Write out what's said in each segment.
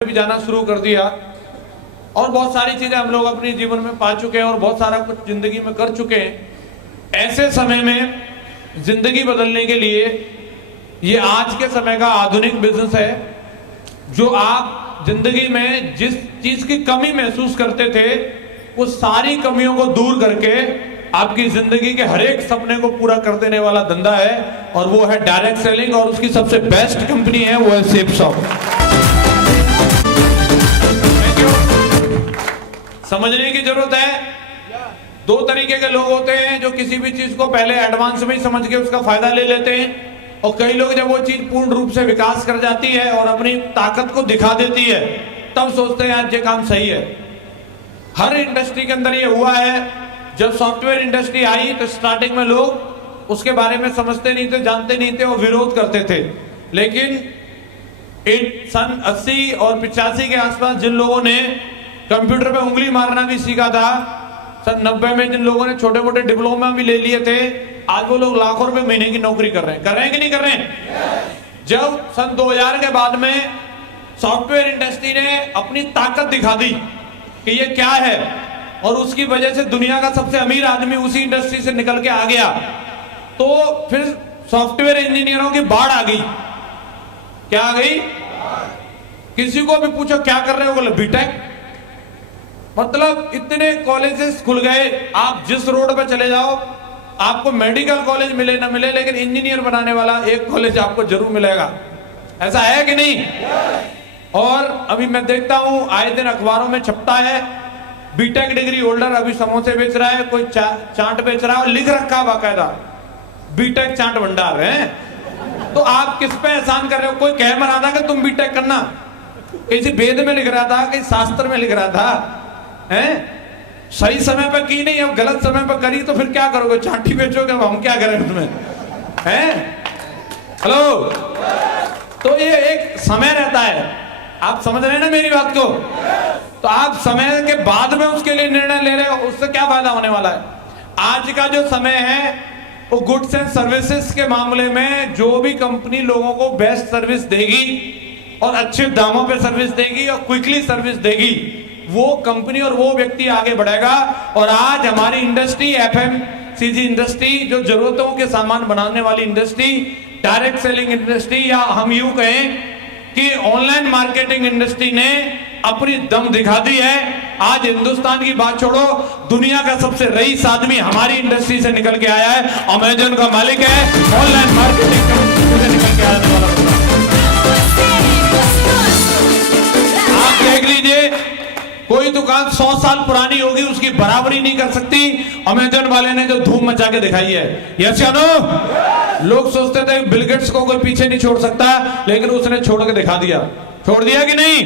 भी जाना शुरू कर दिया और बहुत सारी चीजें हम लोग अपने जीवन में पा चुके हैं और बहुत सारा कुछ जिंदगी में कर चुके हैं। ऐसे समय में जिंदगी बदलने के लिए ये आज के समय का आधुनिक बिजनेस है, जो आप जिंदगी में जिस चीज की कमी महसूस करते थे वो सारी कमियों को दूर करके आपकी जिंदगी के हर एक सपने को पूरा कर देने वाला धंधा है, और वो है डायरेक्ट सेलिंग। और उसकी सबसे बेस्ट कंपनी है वो है सेपसॉफ्ट। समझने की जरूरत है। दो तरीके के लोग होते हैं जो किसी भी चीज को पहले एडवांस में ही समझ के उसका फायदा ले लेते हैं, और कई लोग जब वो चीज पूर्ण रूप से विकास कर जाती है और अपनी ताकत को दिखा देती है तब सोचते हैं आज ये काम सही है। हर इंडस्ट्री के अंदर ये हुआ है। जब सॉफ्टवेयर इंडस्ट्री आई तो स्टार्टिंग में लोग उसके बारे में समझते नहीं थे, जानते नहीं थे और विरोध करते थे। लेकिन सन 80 और 85 के आसपास जिन लोगों ने कंप्यूटर पे उंगली मारना भी सीखा था, सन 90 में जिन लोगों ने छोटे मोटे डिप्लोमा भी ले लिए थे, आज वो लोग लाखों रुपए महीने की नौकरी कर रहे हैं कि नहीं कर रहे हैं? जब सन 2000 के बाद में सॉफ्टवेयर इंडस्ट्री ने अपनी ताकत दिखा दी कि ये क्या है, और उसकी वजह से दुनिया का सबसे अमीर आदमी उसी इंडस्ट्री से निकल के आ गया, तो फिर सॉफ्टवेयर इंजीनियरों की बाढ़ आ गई। क्या आ गई? किसी को भी पूछो क्या कर रहे हो, बोले बीटेक। मतलब इतने कॉलेजेस खुल गए, आप जिस रोड पे चले जाओ आपको मेडिकल कॉलेज मिले ना मिले, लेकिन इंजीनियर बनाने वाला एक कॉलेज आपको जरूर मिलेगा। ऐसा है कि नहीं? और अभी मैं देखता हूं आए दिन अखबारों में छपता है, बीटेक डिग्री होल्डर अभी समोसे बेच रहा है, कोई चाट बेच रहा है और लिख रखा बाकायदा बीटेक चाट भंडार है। तो आप किस पे एहसान कर रहे हो? कोई कह मरा था कि तुम बीटेक करना, किसी वेद में लिख रहा था, कहीं शास्त्र में लिख रहा था, हैं? सही समय पर की नहीं, अब गलत समय पर करी तो फिर क्या करोगे? चाटी बेचोगे? अब हम क्या करें उसमें, हैं? हेलो, तो ये एक समय रहता है, आप समझ रहे हैं ना मेरी बात को? तो आप समय के बाद में उसके लिए निर्णय ले रहे हो, उससे क्या फायदा होने वाला है? आज का जो समय है वो गुड्स एंड सर्विसेज के मामले में जो भी कंपनी लोगों को बेस्ट सर्विस देगी और अच्छे दामों पे सर्विस देगी और क्विकली सर्विस देगी, वो कंपनी और वो व्यक्ति आगे बढ़ेगा। और आज हमारी इंडस्ट्री, एफएमसीजी इंडस्ट्री, जो जरूरतों के सामान बनाने वाली इंडस्ट्री, डायरेक्ट सेलिंग इंडस्ट्री, या हम यूं कहें कि ऑनलाइन मार्केटिंग इंडस्ट्री ने अपनी दम दिखा दी है। आज हिंदुस्तान की बात छोड़ो, दुनिया का सबसे रईस आदमी हमारी इंडस्ट्री से निकल के आया है, अमेजन का मालिक है, ऑनलाइन मार्केटिंग से निकल के आने वाला बंदा। आप देख लीजिए, कोई दुकान 100 साल पुरानी होगी उसकी बराबरी नहीं कर सकती अमेजन वाले ने जो धूम मचा के दिखाई है। यस या नो? लोग सोचते थे बिल गेट्स को कोई पीछे नहीं छोड़ सकता, लेकिन उसने छोड़ के दिखा दिया। छोड़ दिया कि नहीं?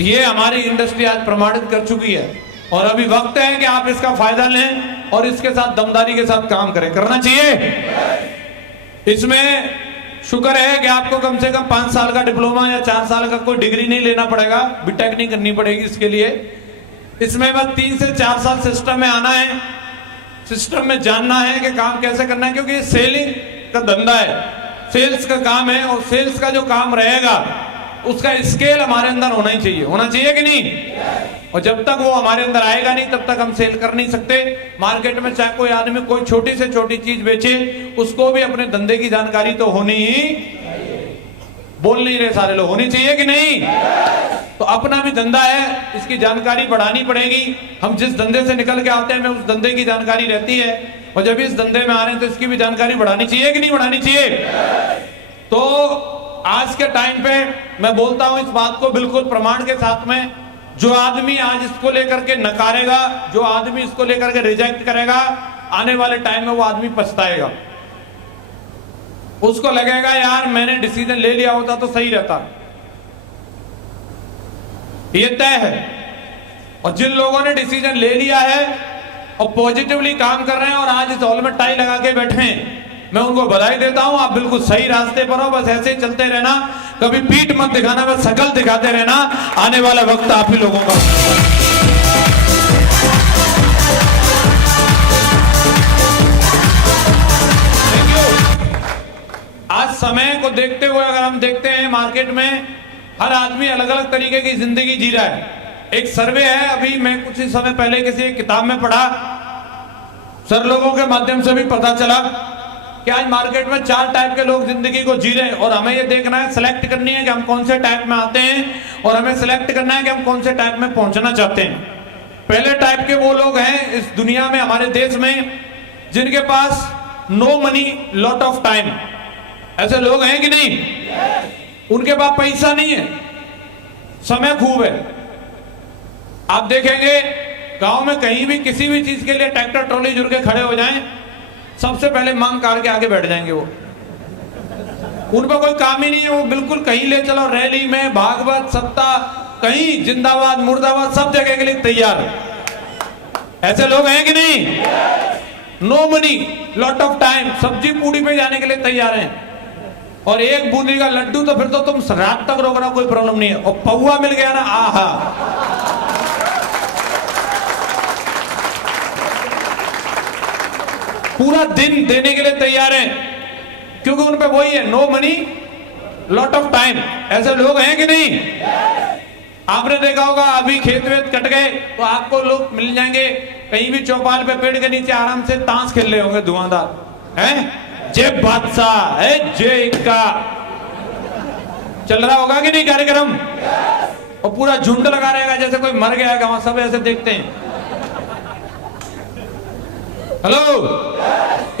ये हमारी इंडस्ट्री आज प्रमाणित कर चुकी है, और अभी वक्त है कि आप इसका फायदा लें और इसके साथ दमदारी के साथ काम करें। करना चाहिए। इसमें शुक्र है कि आपको कम से कम 5 साल का डिप्लोमा या 4 साल का कोई डिग्री नहीं लेना पड़ेगा, बीटेक नहीं करनी पड़ेगी इसके लिए। इसमें बस 3 से 4 साल सिस्टम में आना है, सिस्टम में जानना है कि काम कैसे करना है, क्योंकि ये सेलिंग का धंधा है, सेल्स का काम है, और सेल्स का जो काम रहेगा उसका स्केल हमारे अंदर होना ही चाहिए। होना चाहिए कि नहीं? और जब तक वो हमारे अंदर आएगा नहीं तब तक हम सेल कर नहीं सकते। मार्केट में चाहे कोई आदमी कोई छोटी से छोटी चीज बेचे, उसको भी अपने धंधे की जानकारी तो होनी ही, बोल नहीं रहे सारे लोग, होनी चाहिए कि नहीं? तो अपना भी धंधा है, इसकी जानकारी बढ़ानी पड़ेगी। हम जिस धंधे से निकल के आते हैं हमें उस धंधे की जानकारी रहती है, और जब इस धंधे में आ रहे हैं तो इसकी भी जानकारी बढ़ानी चाहिए कि नहीं बढ़ानी चाहिए? तो आज के टाइम पे मैं बोलता हूं इस बात को बिल्कुल प्रमाण के साथ में, जो आदमी आज इसको लेकर के नकारेगा, जो आदमी इसको लेकर के रिजेक्ट करेगा, आने वाले टाइम में वो आदमी पछताएगा। उसको लगेगा यार मैंने डिसीजन ले लिया होता तो सही रहता। ये तय है। और जिन लोगों ने डिसीजन ले लिया है और पॉजिटिवली काम कर रहे हैं और आज इस हॉल में टाई लगा के बैठे हैं, मैं उनको बधाई देता हूं। आप बिल्कुल सही रास्ते पर हो, बस ऐसे ही चलते रहना, कभी पीठ मत दिखाना, बस शकल दिखाते रहना। आने वाला वक्त आप ही लोगों का। आज समय को देखते हुए अगर हम देखते हैं मार्केट में हर आदमी अलग अलग तरीके की जिंदगी जी रहा है। एक सर्वे है, अभी मैं कुछ ही समय पहले किसी एक किताब में पढ़ा, सर लोगों के माध्यम से भी पता चला कि आज मार्केट में 4 टाइप के लोग जिंदगी को जी रहे हैं और हमें ये देखना है, सेलेक्ट करनी है कि हम कौन से टाइप में आते हैं और हमें सेलेक्ट करना है कि हम कौन से टाइप में पहुंचना चाहते हैं। पहले टाइप के वो लोग हैं इस दुनिया में, हमारे देश में, जिनके पास no money lot of time. ऐसे लोग हैं कि नहीं? उनके पास पैसा नहीं है, समय खूब है। आप देखेंगे गांव में कहीं भी किसी भी चीज के लिए ट्रैक्टर ट्रॉली जुड़ के खड़े हो जाएं, सबसे पहले मांग कार के आगे बैठ जाएंगे। वो उन पर कोई काम ही नहीं है, वो बिल्कुल कहीं ले चलो, रैली में, भागवत, सत्ता, कहीं जिंदाबाद मुर्दाबाद, सब जगह के लिए तैयार। ऐसे लोग हैं कि नहीं? No money lot of time, सब्जी पूड़ी पे जाने के लिए तैयार हैं। और एक बूंदी का लड्डू तो फिर तो तुम रात तक रोकना, कोई प्रॉब्लम नहीं है। और पौवा मिल गया ना, आहा, पूरा दिन देने के लिए तैयार हैं, क्योंकि उन पे वही है, no money lot of time. ऐसे लोग हैं कि नहीं? आपने देखा होगा अभी खेत वेत कट गए तो आपको लोग मिल जाएंगे कहीं भी चौपाल पे पेड़ के नीचे आराम से ताश खेल रहे होंगे धुआंधार, हैं? जय बादशाह है, जय का चल रहा होगा कि नहीं कार्यक्रम? और पूरा झुंड लगा रहेगा जैसे कोई मर गया है, वहां सब ऐसे देखते हैं। हेलो,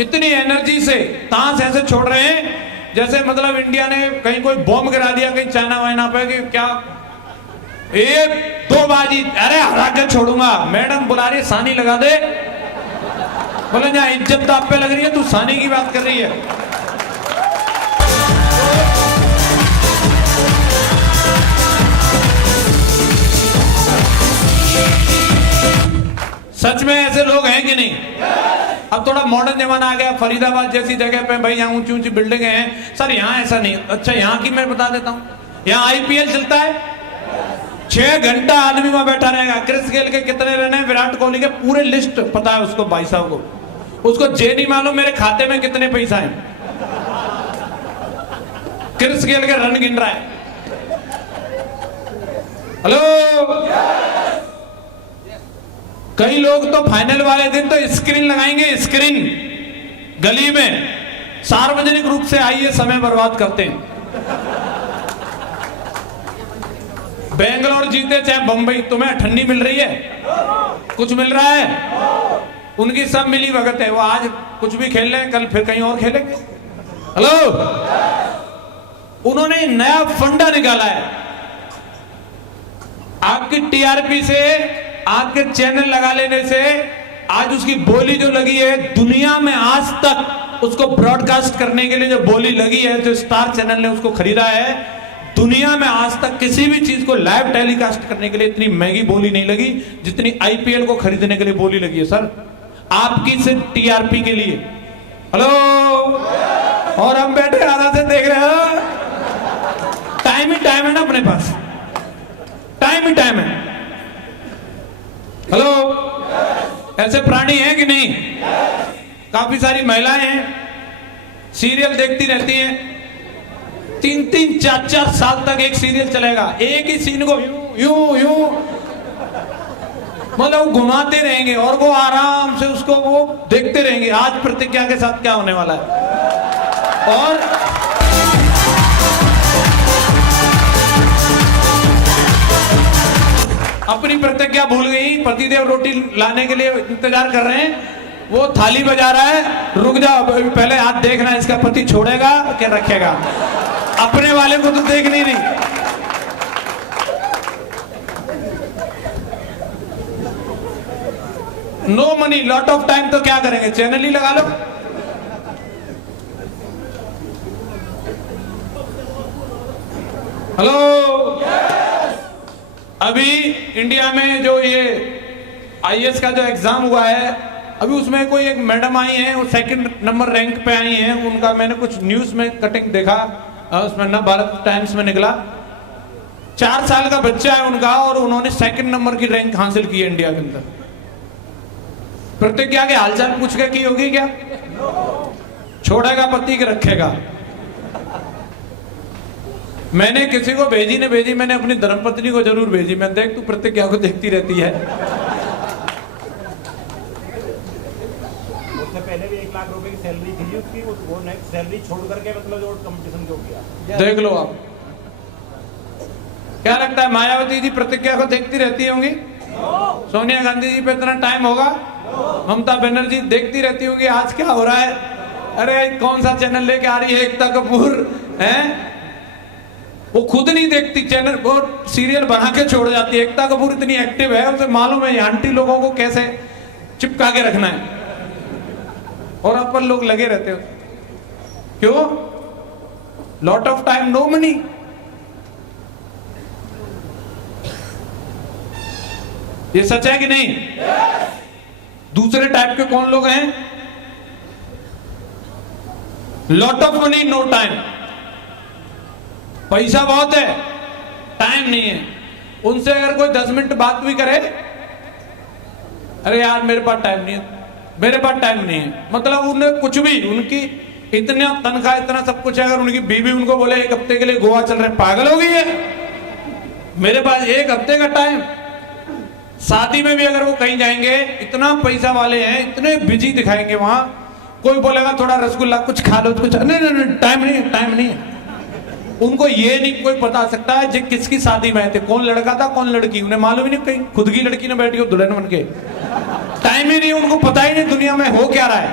इतनी एनर्जी से ताश ऐसे छोड़ रहे हैं जैसे मतलब इंडिया ने कहीं कोई बॉम्ब गिरा दिया कहीं चाइना वाइना पे, कि क्या 1-2 बाजी, अरे हरा के छोड़ूंगा। मैडम बुला रही है, सानी लगा दे। बोले जहां इज्जत आप पे लग रही है, तू सानी की बात कर रही है। सच में ऐसे लोग हैं कि नहीं? अब थोड़ा मॉडर्न जमाना आ गया, फरीदाबाद जैसी जगह पे भाई यहाँ ऊंची ऊंची बिल्डिंगें हैं। सर यहाँ ऐसा नहीं। अच्छा, यहाँ की मैं बता देता हूँ, यहाँ IPL चलता है, 6 घंटा आदमी वहां बैठा रहेगा। क्रिस गेल के कितने रन है, विराट कोहली के पूरे लिस्ट पता है उसको, भाई साहब को। उसको ये नहीं मालूम मेरे खाते में कितने पैसा है। क्रिस गेल के रन गिन रहा है। हेलो, कई लोग तो फाइनल वाले दिन तो स्क्रीन लगाएंगे, स्क्रीन गली में, सार्वजनिक रूप से आइए समय बर्बाद करते हैं। बेंगलोर जीते चाहे बंबई, तुम्हें ठंडी मिल रही है, कुछ मिल रहा है? उनकी सब मिली भगत है। वो आज कुछ भी खेल रहे, कल फिर कहीं और खेलेंगे। हेलो, उन्होंने नया फंडा निकाला है। आपकी TRP से, आपके चैनल लगा लेने से, आज उसकी बोली जो लगी है दुनिया में आज तक उसको ब्रॉडकास्ट करने के लिए जो बोली लगी है, जो स्टार चैनल ने उसको खरीदा है, दुनिया में आज तक किसी भी चीज को लाइव टेलीकास्ट करने के लिए इतनी महंगी बोली नहीं लगी जितनी IPL को खरीदने के लिए बोली लगी है सर, आपकी सिर्फ TRP के लिए। हेलो, और हम बैठे आराम से देख रहे हो। टाइम ही टाइम है ना अपने पास, टाइम ही टाइम है। हेलो, ऐसे प्राणी हैं कि नहीं? काफी सारी महिलाएं हैं, सीरियल देखती रहती हैं, 3-3, 4-4 साल तक एक सीरियल चलेगा, एक ही सीन को यूं यूं मतलब घुमाते रहेंगे और वो आराम से उसको वो देखते रहेंगे। आज प्रतिज्ञा के साथ क्या होने वाला है। और अपनी प्रतिज्ञा भूल गई, पतिदेव रोटी लाने के लिए इंतजार कर रहे हैं, वो थाली बजा रहा है, रुक जाओ पहले हाथ देखना इसका पति छोड़ेगा क्या रखेगा। अपने वाले को तो देख नहीं रही। No money lot of time, तो क्या करेंगे, चैनल ही लगा लो। हेलो, अभी इंडिया में जो ये IAS का जो एग्जाम हुआ है, अभी उसमें कोई एक मैडम आई है, वो 2nd नंबर रैंक पे आई हैं। उनका मैंने कुछ न्यूज में कटिंग देखा, उसमें ना भारत टाइम्स में निकला। 4 साल का बच्चा है उनका और उन्होंने 2nd नंबर की रैंक हासिल की है इंडिया के अंदर। प्रतिज्ञा के हालचाल पूछ के की होगी क्या? छोड़ेगा पति के रखेगा। मैंने किसी को भेजी ने भेजी, मैंने अपनी धर्मपत्नी को जरूर भेजी। मैं देख तू प्रतिज्ञा को देखती रहती है। उससे पहले भी 1 लाख रुपए की सैलरी थी उसकी, वो नेक्स्ट सैलरी छोड़ करके मतलब जो कंपटीशन जो किया। देख लो आप, क्या लगता है मायावती जी प्रतिज्ञा को देखती रहती होंगी? सोनिया गांधी जी पे इतना टाइम होगा? ममता बनर्जी देखती रहती होंगी आज क्या हो रहा है? अरे कौन सा चैनल लेके आ रही है एकता कपूर है, वो खुद नहीं देखती चैनल, वो सीरियल बना के छोड़ जाती है। एकता कपूर इतनी एक्टिव है, उसे मालूम है आंटी लोगों को कैसे चिपका के रखना है, और अपन लोग लगे रहते हो। क्यों? Lot of time, no money. ये सच है कि नहीं? दूसरे टाइप के कौन लोग हैं? Lot of money, no time. पैसा बहुत है, टाइम नहीं है। उनसे अगर कोई 10 मिनट बात भी करे, अरे यार मेरे पास टाइम नहीं है, मेरे पास टाइम नहीं है। मतलब उन्हें कुछ भी, उनकी इतना तनख्वाह, इतना सब कुछ है, अगर उनकी बीवी उनको बोले 1 हफ्ते के लिए गोवा चल रहे, पागल हो गई है, मेरे पास 1 हफ्ते का टाइम। शादी में भी अगर वो कहीं जाएंगे, इतना पैसा वाले हैं, इतने बिजी दिखाएंगे वहां, कोई बोलेगा थोड़ा रसगुल्ला कुछ खा लो, कुछ नहीं, टाइम नहीं है, टाइम नहीं है। उनको ये नहीं कोई बता सकता है किसकी शादी में थे, कौन लड़का था कौन लड़की, उन्हें मालूम ही नहीं, कहीं खुद की लड़की ने बैठी हो दुल्हन बन के, टाइम ही नहीं, उनको पता ही नहीं दुनिया में हो क्या रहा है।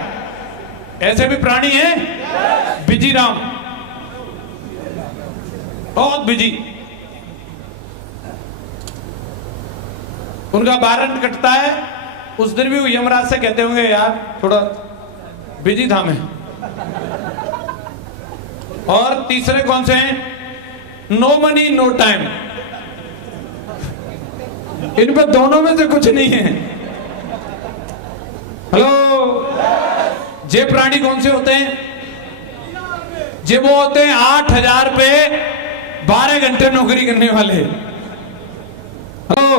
ऐसे भी प्राणी हैं, बिजी राम, बहुत बिजी। उनका 12 कटता है, उस दिन भी वो यमराज से कहते होंगे यार थोड़ा बिजी था मैं। और तीसरे कौन से हैं? No money no time. इन पर दोनों में से कुछ नहीं है। हेलो, जे प्राणी कौन से होते हैं? जे वो होते हैं 8,000 पे 12 घंटे नौकरी करने वाले। हेलो,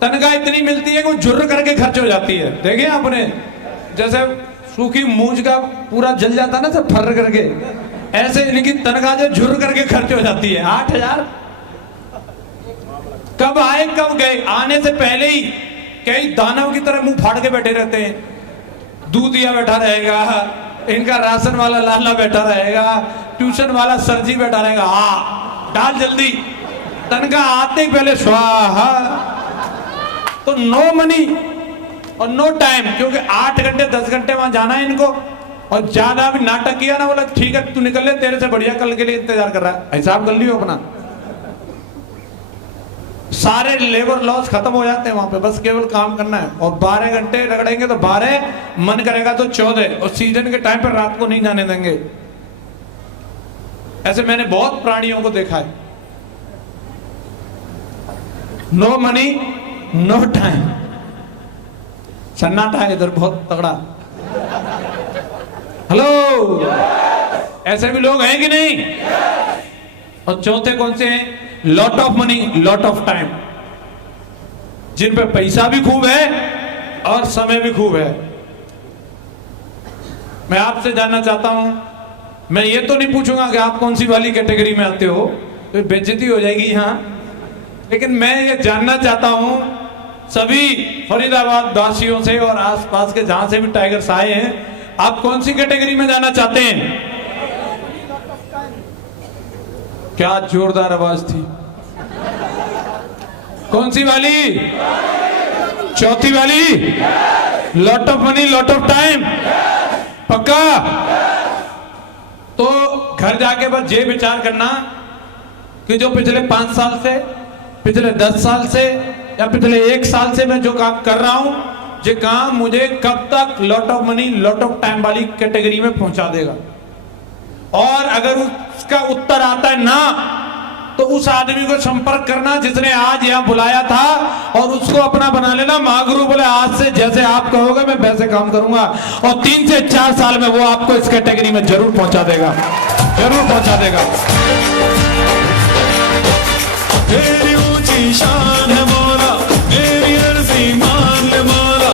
तनख्वाह इतनी मिलती है कि वो झुर्र करके खर्च हो जाती है। देखे आपने, जैसे सूखी मूंज का पूरा जल जाता ना सब फर करके, ऐसे इनकी तनख्वाह जो झुर्र करके खर्च हो जाती है। 8,000 कब आए कब गए, आने से पहले ही कई दानव की तरह मुंह फाड़ के बैठे रहते हैं। दूधिया बैठा रहेगा, इनका राशन वाला लाला बैठा रहेगा, ट्यूशन वाला सरजी बैठा रहेगा, हाँ डाल जल्दी, तनख्वाह आते ही पहले स्वाहा। तो नो मनी और नो टाइम, क्योंकि 8 घंटे 10 घंटे वहां जाना है इनको, और ज्यादा भी नाटक किया ना, बोला ठीक है तू निकल ले, तेरे से बढ़िया कल के लिए इंतजार कर रहा है, हिसाब कर लियो अपना। सारे लेबर लॉस खत्म हो जाते हैं वहां पे, बस केवल काम करना है। और 12 घंटे रगड़ेंगे तो 12, मन करेगा तो 14, और सीजन के टाइम पर रात को नहीं जाने देंगे। ऐसे मैंने बहुत प्राणियों को देखा है। No money no time. सन्नाटा है इधर बहुत तगड़ा। हेलो, ऐसे भी लोग हैं कि नहीं? और चौथे कौन से हैं? Lot of money lot of time, जिन पे पैसा भी खूब है और समय भी खूब है। मैं आपसे जानना चाहता हूं, मैं ये तो नहीं पूछूंगा कि आप कौन सी वाली कैटेगरी में आते हो, तो बेइज्जती हो जाएगी यहां, लेकिन मैं ये जानना चाहता हूं सभी फरीदाबाद वासियों से और आसपास के जहां से भी टाइगर्स आए हैं, आप कौन सी कैटेगरी में जाना चाहते हैं? क्या जोरदार आवाज थी। कौन सी वाली? चौथी वाली? Lot of money lot of time, पक्का? तो घर जाके बस ये विचार करना कि जो पिछले 5 साल से, पिछले 10 साल से या पिछले 1 साल से मैं जो काम कर रहा हूं, ये काम मुझे कब तक lot of money lot of time वाली कैटेगरी में पहुंचा देगा। और अगर उसका उत्तर आता है ना, तो उस आदमी को संपर्क करना जिसने आज यहां बुलाया था, और उसको अपना बना लेना महागुरु। बोले आज से जैसे आप कहोगे मैं वैसे काम करूंगा, और 3 से 4 साल में वो आपको इस कैटेगरी में जरूर पहुंचा देगा, जरूर पहुंचा देगा। तेरी ऊंची शान है